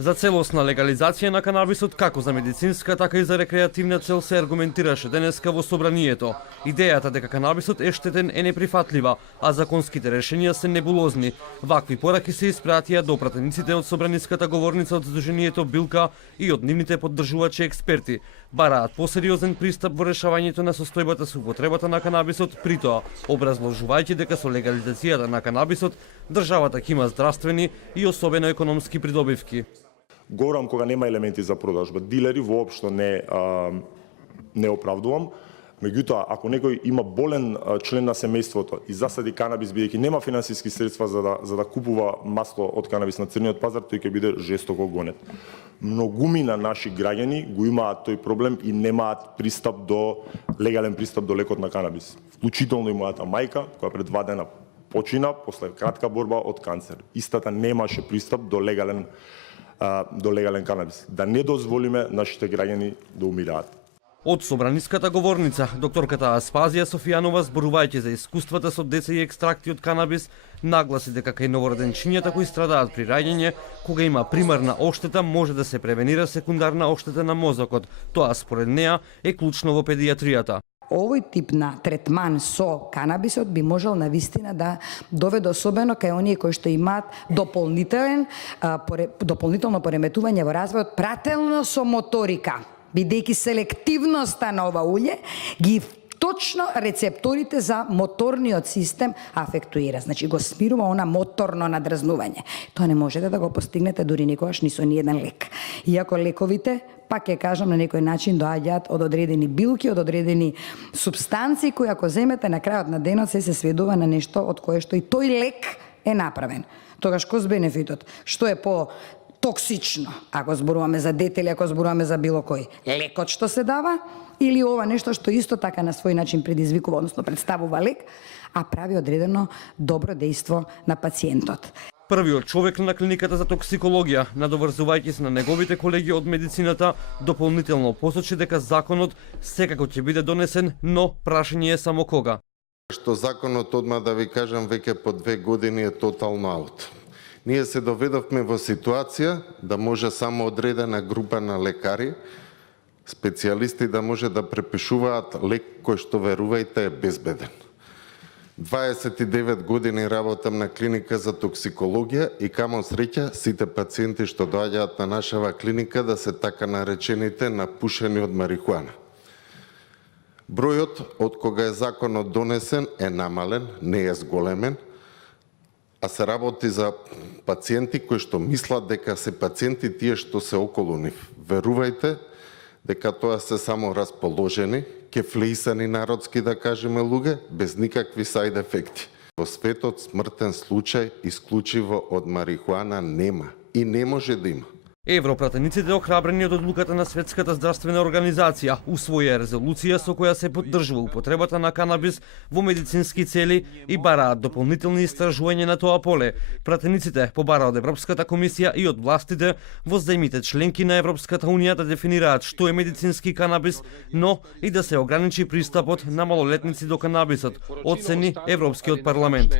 За целосна легализација на канабисот како за медицинска, така и за рекреативна цел се аргументираше денеска во собранието. Идејата дека канабисот е штетен е неприфатлива, а законските решенија се небулозни. Вакви пораки се испратија до пратениците од собраниската говорница од Сдруженијето Билка и од нивните поддржувачи експерти. Бараат посериозен пристап во решавањето на состојбата со употребата на канабисот, при тоа образложувајќи дека со легализацијата на канабисот државата ќе има здравствени и особено економски придобивки. Говорам кога нема елементи за продажба. Дилери воопшто не оправдувам. Меѓутоа, ако некој има болен член на семејството и засади канабис, бидејќи нема финансиски средства за да купува масло од канабис на црниот пазар, тој ќе биде жестоко гонет. Многумина наши граѓани го имаат тој проблем и немаат легален пристап до лекот на канабис. Вклучително и мојата мајка, која пред 2 дена почина после кратка борба од канцер. Истата немаше пристап до легален канабис. Да не дозволиме нашите граѓани да умираат. Од собраниската говорница, докторката Аспазија Софијанова, зборувајќи за искуствата со деца и екстракти од канабис, нагласи дека кај новороденчињата кои страдаат при раѓање, кога има примарна оштета, може да се превенира секундарна оштета на мозокот. Тоа според неа е клучно во педијатријата. Овој тип на третман со канабисот би можел навистина да доведе особено кај оние кои што имаат дополнително пореметување во развојот прателно со моторика, бидејќи селективноста на ова улје ги точно рецепторите за моторниот систем афектуира. Значи го смирува она моторно надразнување. Тоа не можете да го постигнете дури никогаш ни со ниеден лек. Иако лековите, пак ќе кажам, на некој начин доаѓаат од одредени билки, од одредени субстанции кои ако земете на крајот на денот се сведува на нешто од кое што и тој лек е направен. Тогаш кој бенефитот? Што е по токсично, ако зборуваме за дете или ако зборуваме за било кој? Лекот што се дава или ова нешто што исто така на свој начин предизвикува, односно представува лек, а прави одредено добро дејство на пациентот. Првиот човек на клиниката за токсикологија, надоврзувајќи се на неговите колеги од медицината, дополнително посочи дека законот секако ќе биде донесен, но прашање е само кога. Што законот, одма да ви кажам, веќе по 2 години е тотално аут. Ние се доведовме во ситуација да може само одредена група на лекари, специјалисти да може да препишуваат лек кој што, верувајте, е безбеден. 29 години работам на клиника за токсикологија и камо среќа сите пациенти што доаѓаат на нашава клиника да се така наречените напушени од марихуана. Бројот од кога е законот донесен е намален, не е зголемен, а се работи за пациенти кои што мислат дека се пациенти тие што се околу нив. Верувајте дека тоа се само расположени, кефлеисани народски да кажеме луѓе, без никакви сајд ефекти. Во светот смртен случај исклучиво од марихуана нема и не може да има. Европратениците, охрабрени од одлуката на Светската здравствена организација, усвоија резолуција со која се поддржува употребата на канабис во медицински цели и бараат дополнителни истражувања на тоа поле. Пратениците побара од Европската комисија и од властите во земјите членки на Европската унија да дефинираат што е медицински канабис, но и да се ограничи пристапот на малолетници до канабисот, оцени Европскиот парламент.